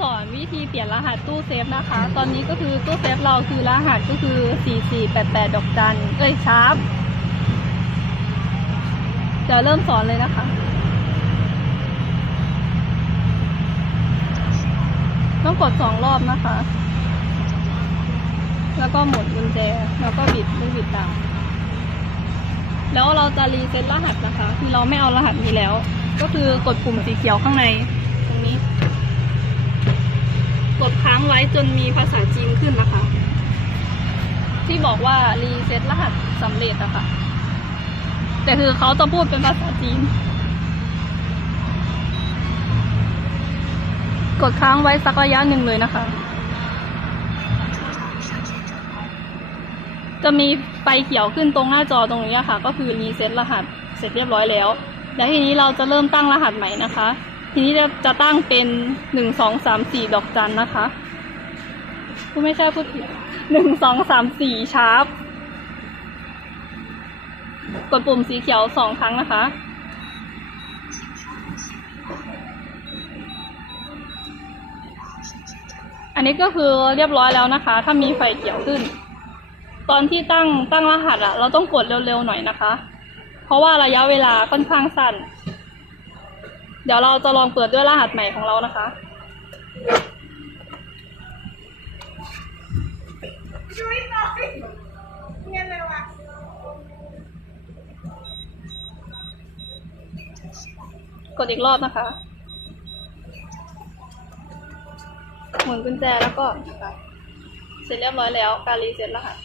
สอนวิธีเปลี่ยนรหัสตู้เซฟนะคะ ตอนนี้ก็คือตู้เซฟเราคือรหัสก็คือ 4488 ดอกจัน เอ้ยชาร์ปจะเริ่มสอนเลยนะคะ ต้องกดสองรอบนะคะ แล้วก็หมุนกุญแจ แล้วก็บิดลูกบิดตาม แล้วเราจะรีเซ็ตรหัสนะคะ คือเราไม่เอารหัสนี้แล้ว ก็คือกดปุ่มสีเขียวข้างใน ก ดค้างไว้จนมีภาษาจีนขึ้นนะคะ ที่บอกว่ารีเซ็ตรหัสสำเร็จอะค่ะ แต่คือเขาจะพูดเป็นภาษาจีน กดค้างไว้สักระยะหนึ่งเลยนะคะ จะมีไฟเขียวขึ้นตรงหน้าจอตรงนี้ค่ะ ก็คือรีเซ็ตรหัสเสร็จเรียบร้อยแล้วแล้วทีนี้เราจะเริ่มตั้งรหัสใหม่นะคะ ทีนี้จะจะตั้งเป็นหนึ่งสองสามสี่ดอกจันนะคะ พูดไม่ใช่พูดผิดหนึ่งสองสามสี่ชาร์ปกดปุ่มสีเขียวสองครั้งนะคะ อันนี้ก็คือเรียบร้อยแล้วนะคะ ถ้ามีไฟเขียวขึ้น ตอนที่ตั้งตั้งรหัสอะเราต้องกดเร็วๆหน่อยนะคะ เพราะว่าระยะเวลาค่อนข้างสั้น เดี๋ยวเราจะลองเปิดด้วยรหัสใหม่ของเรานะคะ ช่วยหน่อยเงี้ยเลยว่ะ กดอีกรอบนะคะ หมุนกุญแจแล้วก็เสร็จเรียบร้อยแล้ว การรีเซ็ตรหัส